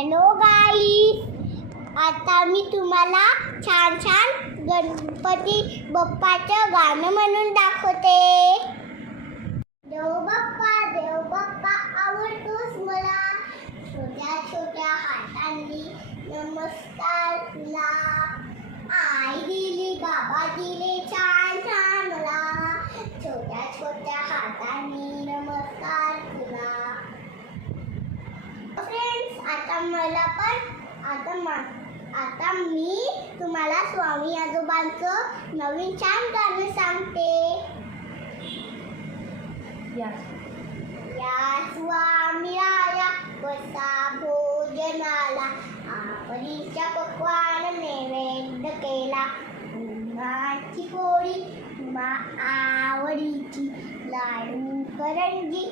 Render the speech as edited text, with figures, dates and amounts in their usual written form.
Hello गाईस, आता मी तुम्हाला छान छान गणपती बाप्पाचं गाणं म्हणून दाखवते. देव बाप्पा आवडतोस मला, छोट्या छोट्या हातांनी नमस्कार तुला. आई दिली बाबा दिले छान छान मला, छोट्या छोट्या हातांनी नमस्कार तुला. फ्रेंड्स, आता मी तुम्हाला स्वामी आजोबांचं नवीन छान गाणं सांगते. या स्वामी राया बसा भोजनाला, आवडीचा पक्वान नैवेद्य केला. पुरणाची पोळी आवडीची, लाडू करंजी